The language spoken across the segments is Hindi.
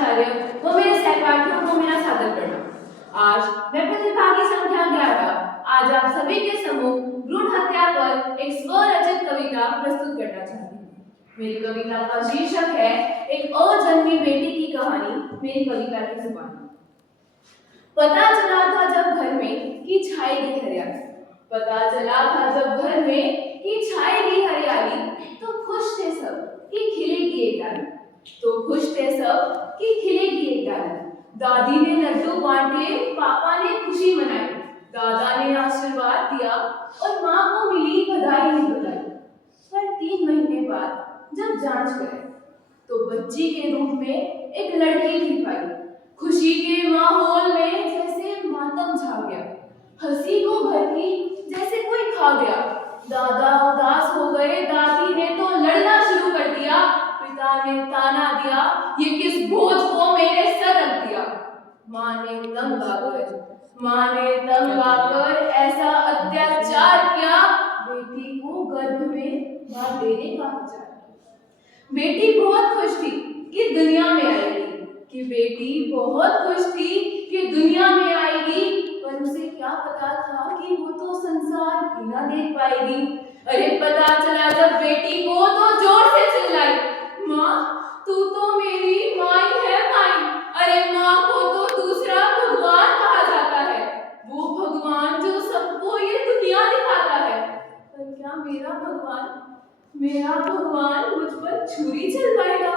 प्रधानाचार्य व मेरे सहपाठियों को मेरा सादर प्रणाम। आज मैं प्रतिभागी संख्या 11 आज आप सभी के सम्मुख भ्रूण हत्या पर एक स्वरचित कविता प्रस्तुत करना चाहती हूँ। मेरी कविता का शीर्षक है एक अजन्मी बेटी की कहानी। मेरी कविता की जुबान। पता चला था जब घर में कि छाएगी हरियाली, पता चला था जब घर में कि छाएगी हरियाली, तो खुश थे सब कि खिलेगी एक डाली, तो खुश थे सब कि खिलेगी एक डाली। दादी ने लड्डू बांटे, पापा ने खुशी मनाई, दादा ने आशीर्वाद दिया और माँ को मिली बधाई ही बधाई। पर 3 महीने बाद जब जांच करें तो बच्ची के रूप में एक लड़की थी पाई। खुशी के माहौल में जैसे मातम छा गया, हंसी को घर की जैसे कोई खा गया। दादा उदास हो गए, दादी ने तो लड़ना शुरू कर दिया, पिता ने ताना दिया, ये किस बोझ को मेरे सर रख दिया। माँ ने तंग आकर ऐसा अत्याचार किया, बेटी को गर्भ में मार देने का विचार किया। बेटी बहुत खुश थी कि दुनिया में आएगी, कि बेटी बहुत खुश थी कि दुनिया में आएगी, पर उसे क्या पता था कि वो तो संसार भी ना देख पाएगी। अरे पता चला जब बेटी को तो जोर से चिल्लाई, माँ तू तो मेरी माई है माई। अरे माँ को तो दूसरा भगवान कहा जाता है, वो भगवान जो सबको ये दुनिया दिखाता है। पर क्या मेरा भगवान मुझ पर छुरी चलवाएगा?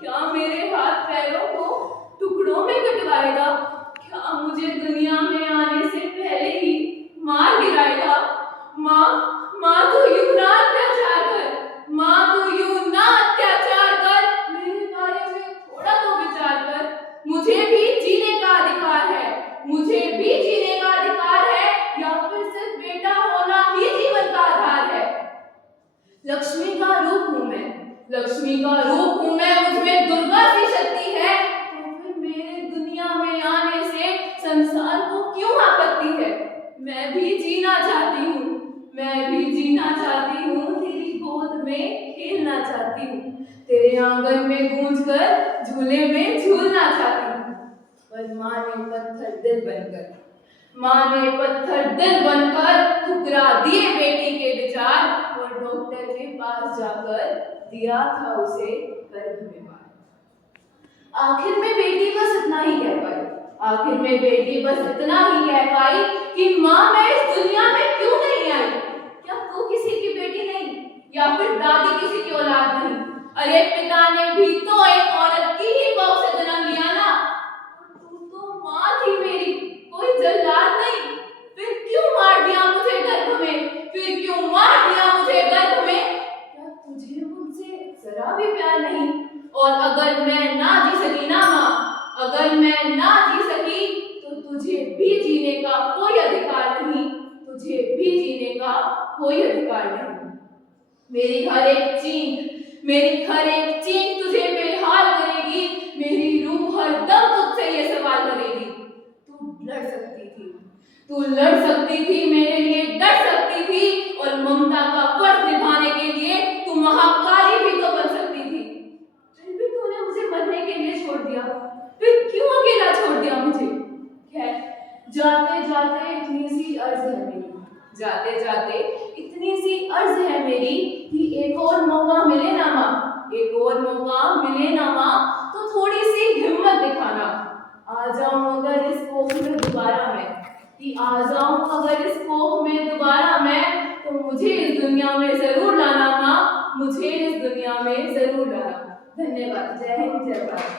क्या मेरे हाथ पैरों को टुकड़ों में कटवाएगा? क्या मुझे दुनिया में आने से पहले ही मार गिराएगा? माँ तू यूं ना अत्याचार कर, माँ तू यूं ना अत्याचार कर, मेरे बारे में थोड़ा तो विचार कर। मुझे भी जीने का अधिकार है, मुझे भी जीने का अधिकार है, या फिर सिर्फ बेटा होना ही जीवन का आधार है। लक्ष्मी का रूप हूँ मैं, मुझमें दुर्गा की शक्ति है, तो फिर मेरे दुनिया में आने से संसार को क्यों आपत्ति है? मैं भी जीना चाहती हूँ, तेरी गोद में खेलना चाहती हूँ, तेरे आंगन में गूंजकर झूले में झूलना चाहती हूँ। पर माँ ने पत्थर दिल बनकर ठुकरा दिए बेटी के विचार, और डॉक्टर के पास जाकर दिया था उसे गर्भ में मार। आखिर में बेटी बस इतना ही कह पाई कि माँ मैं इस दुनिया में क्यों नहीं आई? क्या तू किसी की बेटी नहीं, या फिर दादी किसी की औलाद नहीं? अरे पिता ने भी तो एक औरत की ही कोख से जन्म लिया ना। तू तो माँ थी मेरी, कोई जल्लाद नहीं। फिर क्यों मार दिया मुझे गर्भ में? क्या तुझे मुझसे जरा भी प्यार नहीं? और अगर मैं ना जी सकी ना माँ, तो तुझे भी जीने का कोई अधिकार नहीं, मेरी हर एक चीख तुझे बेहाल करेगी, मेरी रूह हर दम तुझसे ये सवाल करेगी। तू लड़ सकती थी, मेरे लिए डर सकती थी, और ममता का फर्ज निभाने के लिए तू महाकाली भी तो बन सकती थी। फिर भी तूने मुझे मरने के लिए छोड़ दिया, फिर क्यों अकेला छोड़ दिया मुझे? खैर, जाते जाते इतनी सी अर्ज है मेरी कि एक और मौका मिले ना माँ, तो थोड़ी सी हिम्मत दिखाना। आ जाऊं अगर इस कोख में दोबारा मैं, तो मुझे इस दुनिया में जरूर लाना माँ, धन्यवाद। जय हिंद, जय भारत।